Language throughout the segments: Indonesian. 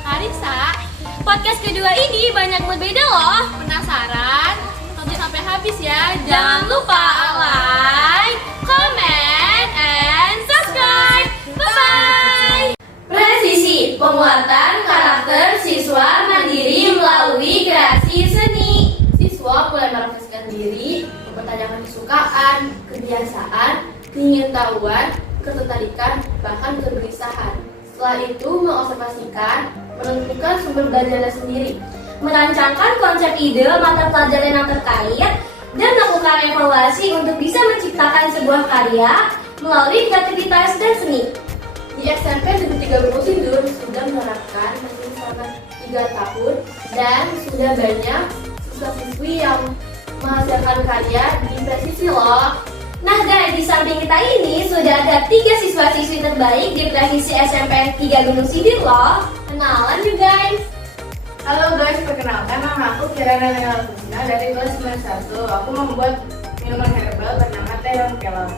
Karisa. Podcast kedua ini banyak berbeda loh. Penasaran? Tonton sampai habis ya. Jangan lupa like, comment, and subscribe. Bye-bye. Presisi, penguatan karakter siswa mandiri melalui kreasi seni. Siswa mulai merefleksikan diri, mempertanyakan kesukaan, kebiasaan, keingintahuan, ketertarikan, bahkan kegelisahan. Setelah itu mengobservasikan, menentukan sumber belajarnya sendiri, merancangkan konsep ide mata pelajaran yang terkait, dan melakukan evaluasi untuk bisa menciptakan sebuah karya melalui kreativitas dan seni. Di SMP Negeri 3 Gunung Sindur sudah menerapkan mesin selama 3 tahun dan sudah banyak siswa-siswi yang menghasilkan karya di presisi loh. Nah guys, di samping kita ini sudah ada 3 siswa-siswi terbaik di presisi SMP 3 Gunung Sindur loh. Kenalan yuk guys. Halo guys, perkenalkan nama aku Kirana Nela Kusina dari kelas 91. Aku membuat minuman herbal bernama teh daun kelor.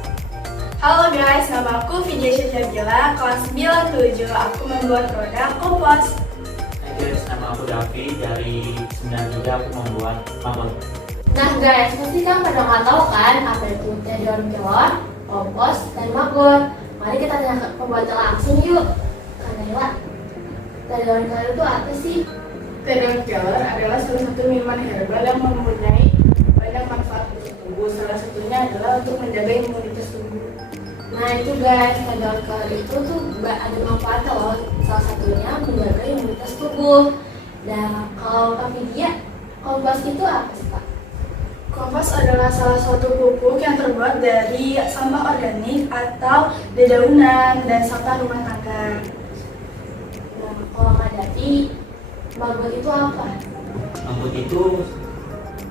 Halo guys, nama aku Vidya Syajagila, kelas 97. Aku membuat produk kompos. Hai guys, nama aku Davi dari 93. Aku membuat mabon. Nah guys, pasti kan pada nggak tahu kan apa itu teh daun kelor, kompos, dan mabon. Mari kita tanya ke pembuatnya langsung yuk. Kanela, teh daun kelor itu apa sih? Teh daun kelor adalah salah satu minuman herbal yang mempunyai banyak manfaat untuk tubuh. Salah satunya adalah untuk menjaga imunitas tubuh. Nah itu guys, teh daun kelor itu tuh ada manfaatnya loh. Salah satunya menjaga imunitas tubuh. Dan kalau Kak Vidya, kompos itu apa sih Kak? Kompos adalah salah satu pupuk yang terbuat dari sampah organik atau dedaunan dan sampah rumah tangga. Nah kalau Kak Davi, mabon itu apa? Mabon itu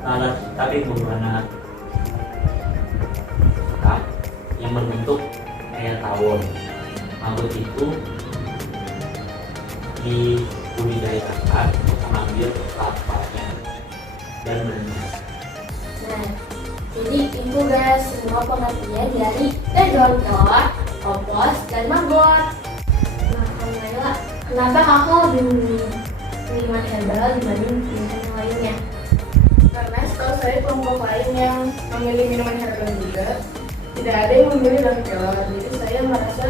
alat tapi berwarna hitam yang berbentuk kayak tawon. Mabon itu dibudidayakan mengambil kelapanya dan benih. Nah, jadi itu guys semua pengertian dari teh daun kelor, kompos, dan mabon. Nah, Kanela, kenapa kakak lebih memilih minuman herbal dibanding minuman yang lainnya? Karena setahu saya kelompok lain yang memilih minuman herbal juga tidak ada yang memilih daun kelor. Jadi saya merasa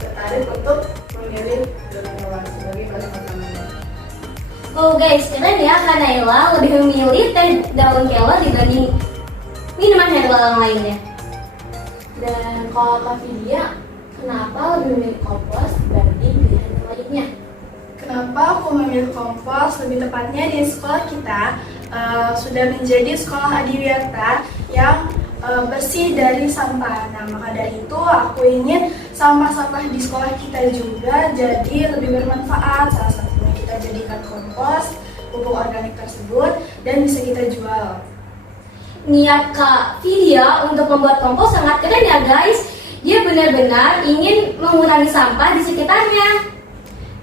tertarik untuk memilih daun kelor sebagai bahan utamanya. Oh guys, keren ya Kanela lebih memilih teh daun kelor dibanding minuman herbal yang lainnya. Dan kalau Kak Vidya, kenapa lebih memilih kompos dibanding pilihan yang lainnya? Kenapa aku memilih kompos? Lebih tepatnya di sekolah kita sudah menjadi sekolah adiwiyata yang bersih dari sampah. Nah, maka dari itu aku ingin sampah-sampah di sekolah kita juga jadi lebih bermanfaat. Salah satunya kita jadikan kompos, pupuk organik tersebut, dan bisa kita jual. Niat Kak Vidya untuk membuat kompos sangat keren ya guys. Dia benar-benar ingin mengurangi sampah di sekitarnya.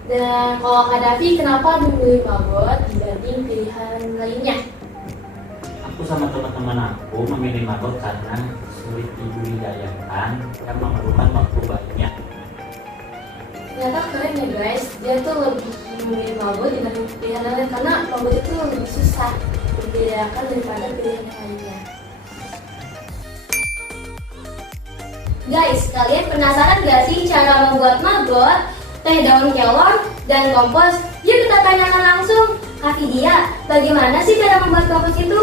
Dan kalau Kak Davi, kenapa memilih mabon dibanding pilihan lainnya? Aku sama teman-teman aku memilih mabon karena sulit dibudidayakan yang memerlukan waktu banyak. Ternyata keren ya guys, dia tuh lebih memilih mabon dibanding pilihan lain karena mabon itu lebih susah dibedakan daripada pilihan yang lainnya. Guys, kalian penasaran gak sih cara membuat mabon, teh daun kelor, dan kompos? Yuk kita tanyakan langsung. Kak Vidya, bagaimana sih cara membuat kompos itu?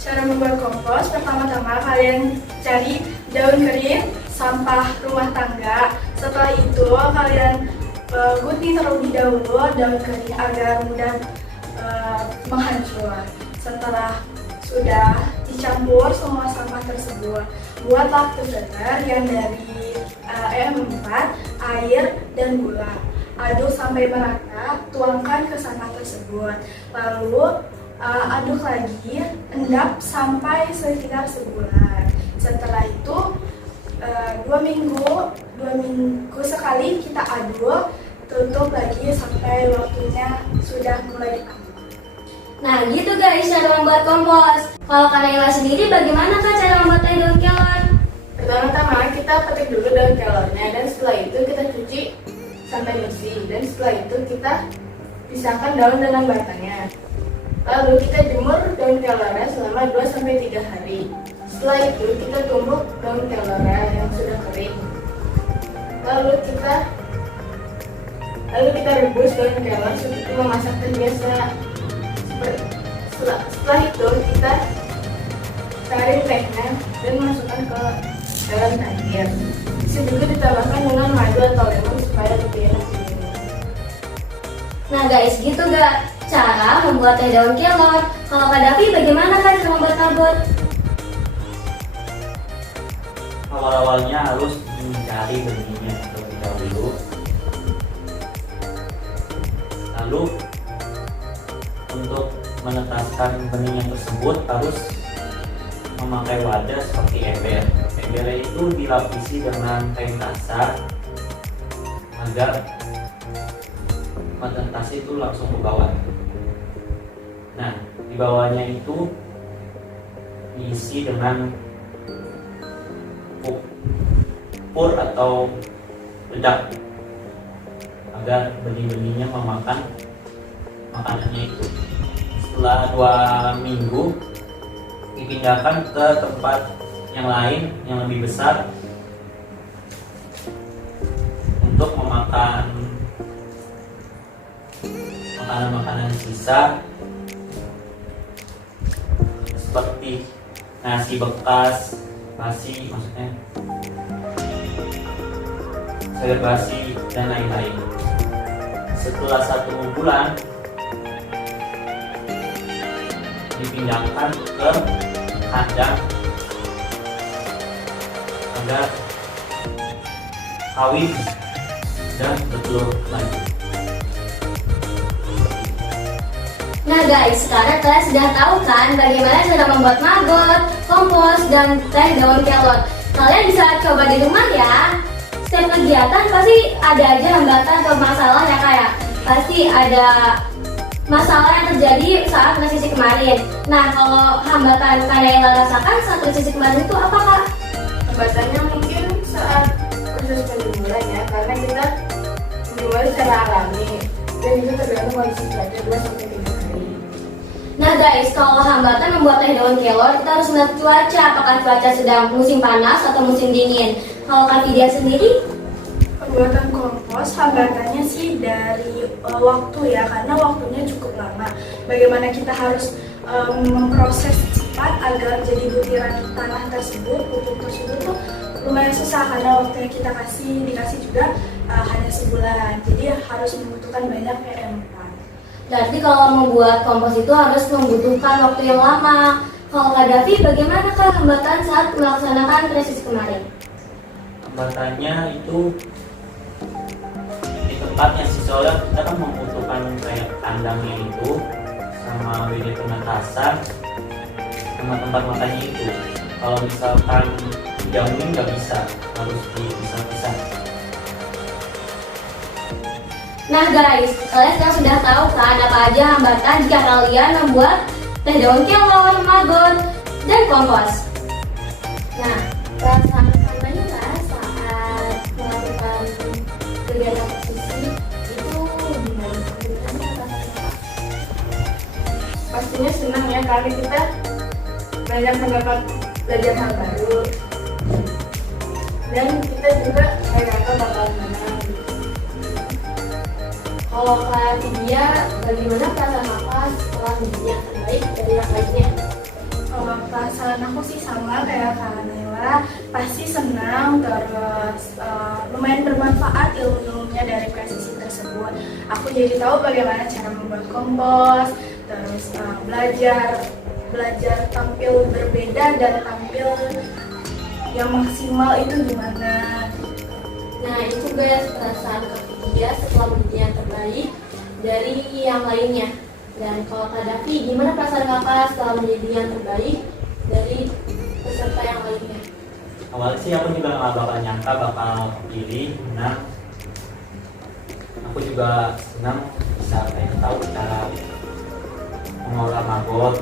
Cara membuat kompos, pertama-tama kalian cari daun kering, sampah rumah tangga. Setelah itu kalian gunting terlebih dahulu daun kering agar mudah menghancur. Setelah sudah dicampur semua sampah tersebut, buatlah blender yang dari M4, air, dan gula. Aduk sampai merata, tuangkan ke sampah tersebut. Lalu aduk lagi, endap sampai sekitar sebulan. Setelah itu 2 minggu sekali kita aduk, tutup lagi sampai waktunya sudah mulai dipanen. Nah gitu guys cara membuat kompos. Kalau Kanela sendiri bagaimana Kak cara membuat teh daun kelor? Pertama-tama kita petik dulu daun kelornya dan setelah itu kita cuci sampai bersih. Dan setelah itu kita pisahkan daun dengan batangnya. Lalu kita jemur daun kelornya selama 2-3 hari. Setelah itu kita tumbuk daun kelornya yang sudah kering. Lalu kita rebus daun kelor seperti memasak teh biasa. Setelah itu kita tarik tehnya dan masukkan ke dalam air. Bisa juga ditambahkan dengan madu atau lemon supaya lebih enak diminum. Nah guys, gitu gak cara membuat teh daun kelor. Kalau Kak Davi bagaimana kan cara membuat maggot? Awal-awalnya harus mencari benihnya terlebih dahulu. Lalu untuk menetaskan benihnya tersebut harus memakai wadah seperti ember. Ember itu dilapisi dengan kain kasar agar menetas itu langsung ke bawah. Nah, di bawahnya itu diisi dengan pur atau bedak agar benih-benihnya memakan makanannya itu. Setelah 2 minggu dipindahkan ke tempat yang lain yang lebih besar untuk memakan makanan-makanan sisa seperti nasi bekas, basi, maksudnya sayur basi dan lain-lain. Setelah 1 bulan dipindahkan ke kandang agar kawin dan bertelur lagi. Nah guys, sekarang kalian sudah tahu kan bagaimana cara membuat maggot, kompos, dan teh daun kelor. Kalian bisa coba di rumah ya. Setiap kegiatan pasti ada aja hambatan atau masalah ya Kak ya. Pasti ada masalah yang terjadi saat transisi kemarin. Nah, kalau hambatan Kak Naila rasakan saat transisi kemarin itu apa Kak? Hambatannya mungkin saat proses penjemuran ya, karena kita menjemur secara alami dan itu tergantung kondisi cuaca 2-3 hari. Nah guys, kalau hambatan membuat teh daun kelor, kita harus melihat cuaca. Apakah cuaca sedang musim panas atau musim dingin? Kalau Kak Vidya sendiri? Pembuatan kompos hambatannya sih dari waktu ya, karena waktunya cukup lama. Bagaimana kita harus memproses cepat agar jadi butiran tanah tersebut, pupuk tersebut tuh lumayan susah karena waktunya kita dikasih juga hanya sebulan. Jadi harus membutuhkan banyak PM4. Berarti kalau membuat kompos itu harus membutuhkan waktu yang lama. Kalau Kak Davi, bagaimana Kak hambatan saat melaksanakan transisi kemarin? Hambatannya itu di tempatnya sih, soalnya kita kan membutuhkan kayak kandangnya itu sama bilik penetasan sama tempat makannya itu. Kalau misalkan dijauhin nggak bisa, harus dipisah-pisah. Nah guys, kalian sekarang sudah tahu kan apa aja hambatan jika kalian membuat teh daun kelor, maggot, dan kompos. Nah, perasaan kalian saat melakukan kegiatan transisi itu gimana? Pastinya senang ya, karena kita banyak mendapat belajar hal baru dan kita juga kayak bakal menang. Kalau Kak Vidya, bagaimana perasaan Kakak setelah menjadi yang terbaik dari yang lainnya? Kalau perasaan aku sih sama kayak Kak Naila, pasti senang, terus lumayan bermanfaat ilmu-ilmunya dari presisi tersebut. Aku jadi tahu bagaimana cara membuat kompos, terus belajar tampil berbeda dan tampil yang maksimal itu gimana. Nah itu guys perasaan Kak Vidya setelah menjadi yang terbaik dari yang lainnya. Dan kalau Kak Davi, gimana perasaan Kakak setelah menjadi yang terbaik dari peserta yang lainnya? Awalnya sih aku juga nggak bakal nyangka bakal kepilih. Nah, aku juga senang bisa kayak tahu cara mengolah maggot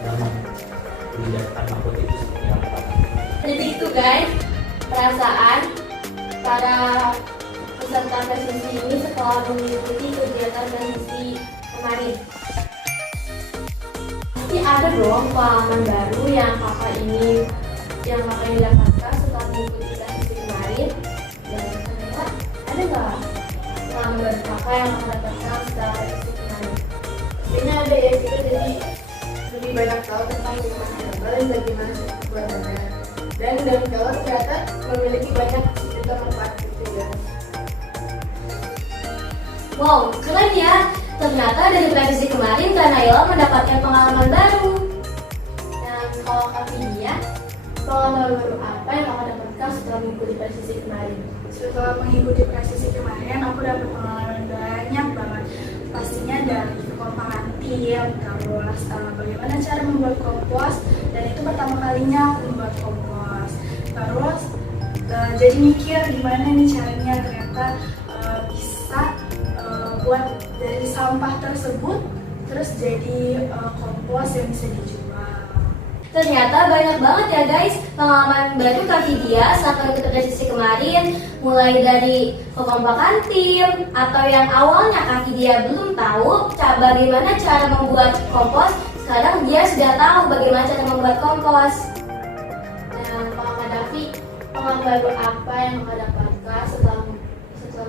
dan membudidayakan maggot itu seperti apa. Jadi itu guys perasaan para peserta presisi ini setelah mengikuti kegiatan presisi kemarin? Pasti ada dong pengalaman baru yang kakak ini dapatkan setelah mengikuti presisi kemarin. Dan ternyata ada nggak pengalaman baru kakak yang kakak dapatkan setelah presisi kemarin? Pastinya ada ya, kita jadi lebih banyak tahu tentang lingkungan herbal dan bagaimana buatannya. Dan daun kelor ternyata memiliki banyak juga manfaat gitu ya. Wow, keren ya! Ternyata dari presisi kemarin Kak Naila mendapatkan pengalaman baru. Dan kalau Kak Vidya, pengalaman baru apa yang kakak dapatkan setelah mengikuti presisi kemarin? Setelah mengikuti presisi kemarin, aku dapat pengalaman banyak banget. Pastinya dari kekompakan tim, terus bagaimana cara membuat kompos, dan itu pertama kalinya aku membuat kompos. Terus jadi mikir gimana nih caranya, ternyata bisa buat dari sampah tersebut terus jadi kompos yang bisa dijual. Ternyata banyak banget ya guys pengalaman baru Kak Vidya saat mengikuti presisi kemarin, mulai dari kekompakan tim atau yang awalnya Kak Vidya belum tahu bagaimana cara membuat kompos, sekarang dia sudah tahu bagaimana cara membuat kompos. Dan kalau Kak Davi, pengalaman baru apa yang Kak dapatkan setelah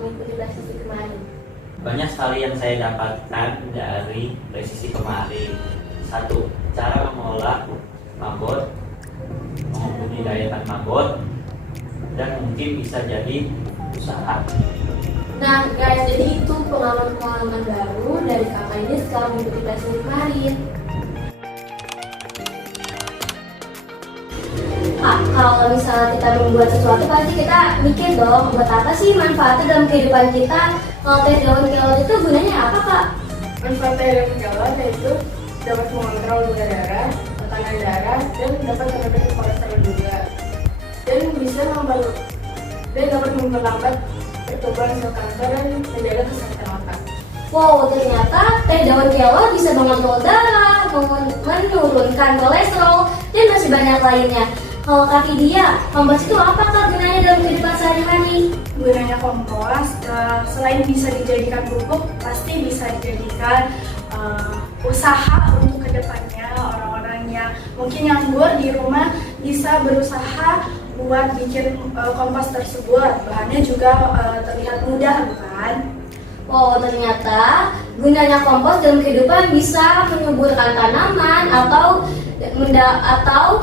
mengikuti presisi kemarin? Banyak sekali yang saya dapatkan dari presisi kemarin. Satu, cara mengolah maggot, membudidayakan maggot, dan mungkin bisa jadi usaha. Nah guys, jadi itu pengalaman-pengalaman baru dari kakak ini setelah mengikuti presisi kemarin. Kalau misalnya kita membuat sesuatu pasti kita mikir dong buat apa sih manfaatnya dalam kehidupan kita. Kalau teh daun kelor itu gunanya apa kak? Manfaat daun kelor yaitu dapat mengontrol gula darah, tekanan darah, dan dapat menurunkan kolesterol juga. Dan bisa dapat memperlambat pertumbuhan sel kanker dan menjaga kesehatan otak. Wow, ternyata teh daun kelor bisa mengontrol darah, menurunkan kolesterol, dan masih banyak lainnya. Kalau Kak Vidya, kompos itu apa Kak gunanya dalam kehidupan sehari-hari? Gunanya kompos, selain bisa dijadikan pupuk, pasti bisa dijadikan usaha untuk kedepannya. Orang-orang yang mungkin nganggur di rumah bisa berusaha buat bikin kompos tersebut. Bahannya juga terlihat mudah, bukan? Oh, ternyata gunanya kompos dalam kehidupan bisa menyuburkan tanaman atau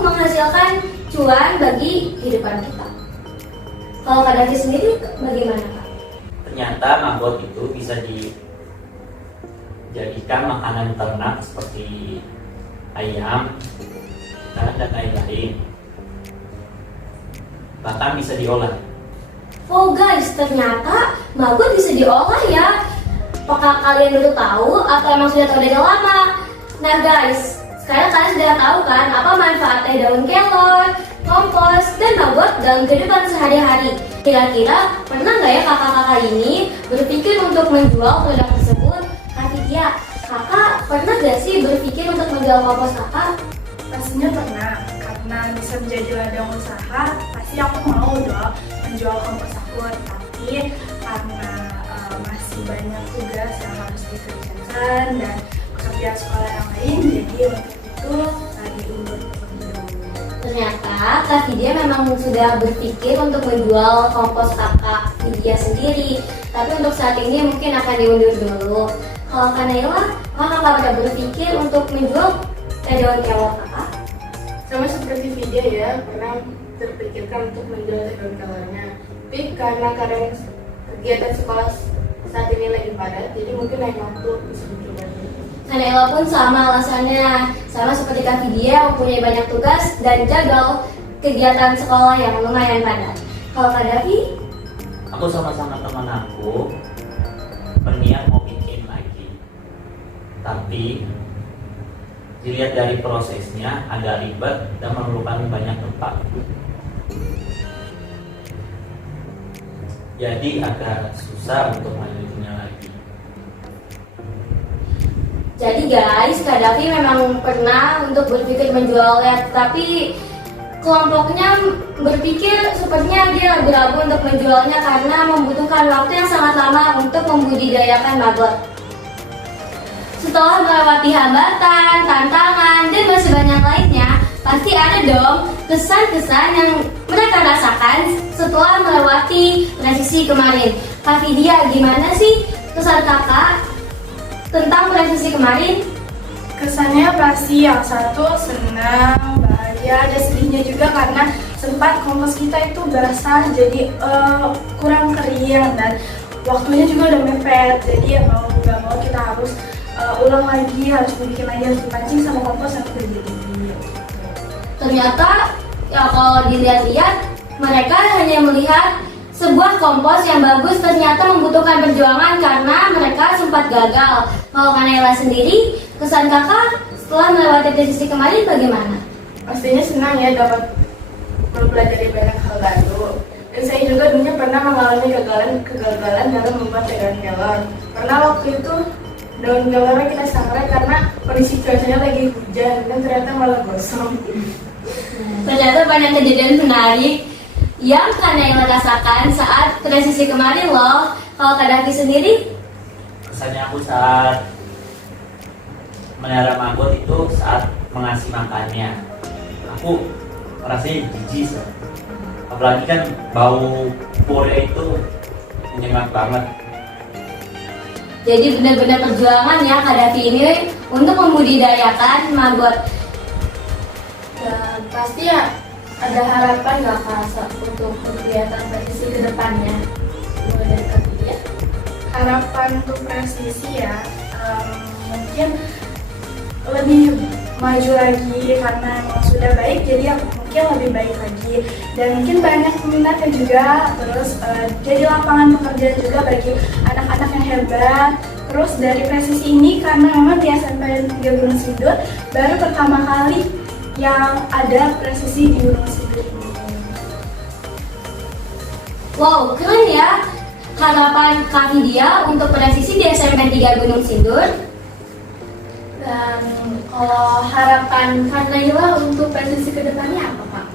menghasilkan cuan bagi kehidupan kita. Kalau Kak Davi sendiri bagaimana Kak? Ternyata maggot itu bisa dijadikan makanan ternak seperti ayam dan lain-lain. Bahkan bisa diolah. Oh guys, ternyata maggot bisa diolah ya. Apakah kalian baru tahu atau emang sudah tahu dari lama? Nah guys, sekarang kalian sudah tahu kan apa manfaatnya daun kelor, kompos, dan maggot dalam kehidupan sehari-hari. Kira-kira pernah nggak ya kakak-kakak ini berpikir untuk menjual produk tersebut? Kak Vidya, kakak pernah nggak sih berpikir untuk menjual kompos kakak? Pastinya pernah, karena bisa menjadi ladang usaha, pasti aku mau dong menjual kompos aku. Tapi karena masih banyak tugas yang harus dikerjakan dan pekerjaan sekolah yang lain, jadi untuk itu diundur dulu. Ternyata Kak Vidya memang sudah berpikir untuk menjual kompos kakak Vidya sendiri. Tapi untuk saat ini mungkin akan diundur dulu. Kalau Kak Naila, kakak udah berpikir untuk menjual teh daun kelor kakak? Sama seperti Vidya ya, pernah terpikirkan untuk menjual teh daun kelornya. Tapi karena kegiatan sekolah saat ini lagi padat, jadi mungkin lain waktu bisa mencoba. Kak Naila pun sama alasannya, sama seperti Kak Vidya mempunyai banyak tugas dan jadwal kegiatan sekolah yang lumayan padat. Kalau Kak Davi? Aku sama-sama teman aku berniat mau bikin lagi. Tapi dilihat dari prosesnya agak ribet dan memerlukan banyak tempat. Jadi agak susah untuk melanjutkannya lagi. Jadi guys, Kak Davi memang pernah untuk berpikir menjualnya, tapi kelompoknya berpikir sepertinya dia ragu-ragu untuk menjualnya karena membutuhkan waktu yang sangat lama untuk membudidayakan maggot. Setelah melewati hambatan, tantangan, dan masih banyak lainnya, pasti ada dong kesan-kesan yang mereka rasakan setelah melewati presisi kemarin. Kak Vidya, gimana sih kesan kakak tentang presisi kemarin? Kesannya pasti yang satu senang, bahagia, ada sedihnya juga karena sempat kompos kita itu basah jadi kurang kering dan waktunya juga udah mepet. Jadi ya mau nggak mau kita harus ulang lagi, harus bikin lagi, harus dipancing sama kompos yang udah jadi. Ternyata ya kalau dilihat-lihat mereka hanya melihat sebuah kompos yang bagus ternyata membutuhkan perjuangan karena mereka sempat gagal. Kalau Kanela sendiri, kesan kakak setelah melewati presisi kemarin bagaimana? Pastinya senang ya dapat mempelajari banyak hal baru. Dan saya juga dulunya pernah mengalami kegagalan dalam membuat daun kelor. Karena waktu itu daun kelornya kita sangrai karena kondisi cuacanya lagi hujan dan ternyata malah gosong. Ternyata banyak kejadian menarik yang Kanela rasakan saat presisi kemarin loh. Kalau Kak Davi sendiri? Kesannya aku saat melihara maggot itu saat mengasih makannya, aku rasanya jijik, apalagi kan bau purnya itu menyengat banget. Jadi benar-benar perjuangan ya Kak Davi ini untuk membudidayakan maggot. Dan pasti ya ada harapan nggak Kak untuk kegiatan presisi ke depannya? Mulai dari Kak Vidya. Harapan untuk presisi ya mungkin lebih maju lagi karena emang sudah baik, jadi ya mungkin lebih baik lagi dan mungkin banyak peminatnya juga, terus jadi lapangan pekerjaan juga bagi anak-anak yang hebat. Terus dari presisi ini karena memang di SMPN 3 Gunung Sindur baru pertama kali yang ada presisi di Gunung Sindur ini. Wow, keren ya harapan Kak Vidya untuk presisi di SMPN 3 Gunung Sindur. Dan kalau harapan Kak Naila untuk presisi kedepannya apa Kak?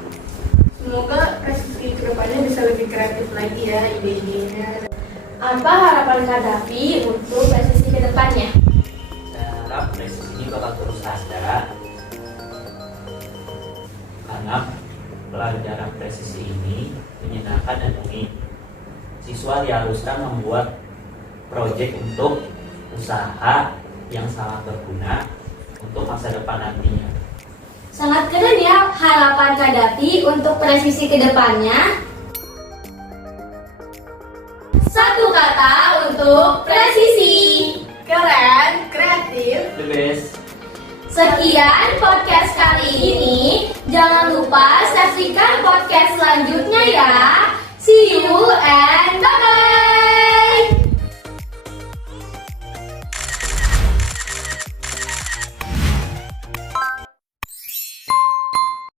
Semoga presisi kedepannya bisa lebih kreatif lagi ya ide-idenya. Apa harapan Kak Davi untuk presisi kedepannya? Saya harap presisi ini bakal terus ada karena pelajaran presisi ini menyenangkan dan unik. Siswa diharuskan membuat proyek untuk usaha yang sangat berguna untuk masa depan nantinya. Sangat keren ya harapan Kak Davi untuk presisi kedepannya. Satu kata untuk presisi. Keren, kreatif. The best. Sekian podcast kali